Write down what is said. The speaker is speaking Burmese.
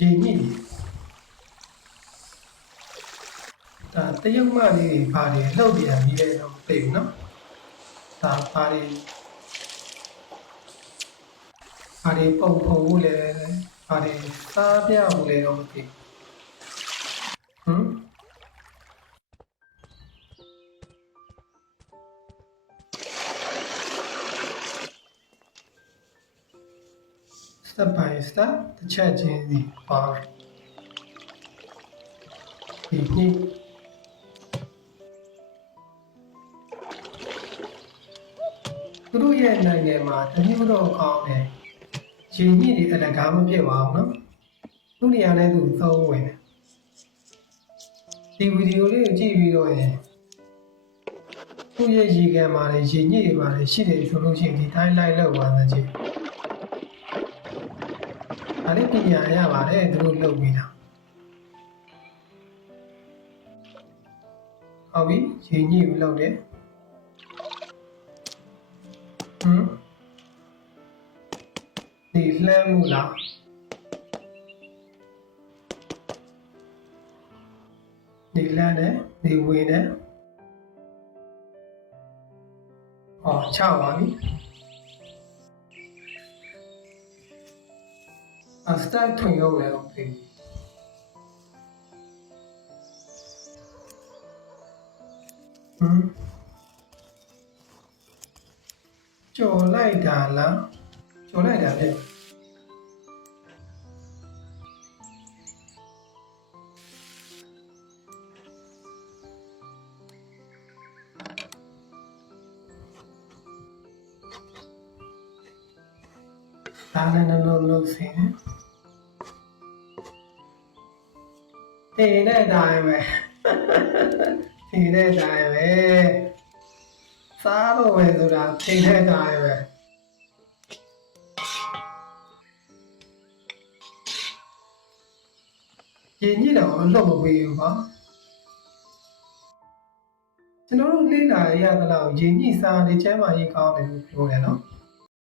ရေညှိဒါတရုတ်မလေးတွေပါတယ်လှုပ်ပြန်ပြီးတဲ့တော့မသိဘူးနော်ဒါပါတယ်ပုံဖို့လဲပါတယ်စားပြဖို့လဲတော့မသိဘူးstep by step တစ်ချက်ချင်းစီပါဒီညှိသူတို့ရဲ့နိုင်ငံမှာတမျိုးတော့ကောင်းတယ်ရေညှိတွေအလကားမဖြစ်ပါဘူးနော်သူနေရာနဲ့သူသုံးဝင်တယ်ဒီဗီဒီယိုလေးကိုကြည့်ပြီးတော့ရင်သူ့ရဲ့ရေကန်မှာလည်းရေညှိတွေမှာလည်းရှိတယ်ဆိုလို့ရှိရင်ဒီတိုင်းလိုက်လောက်ပါသချင်းဒါလေးပညာရပါတယ်သူတို့လုပ်ပြီးတာဟုတ်ပြီရေညှိကိုလုပ်တယ်ဒီလှမ်းမှုလားဒီလှမ်းတယ်ဒီဝင်တယ်ဟောချပါပြီအစတိုက်ထွင်ရောက်လဲတော့ပြီကျော်လိုက်တာလားကျော်လိုက်တာလေဒါနဲ့လုံးစင်းနေတဲ့အတိုင်းပဲနေတဲ့အတိုင်းပဲစားလို့ပဲဆိုတာနေတဲ့အတိုင်းပဲရေညှိတော့အလုပ်မပေးဘူးပါကျွန်တော်တို့လေ့လာရသလောက်ရေညှိစားနေချမ်းမာရေးကောင်းတယ်လို့ပြောတယ်နော်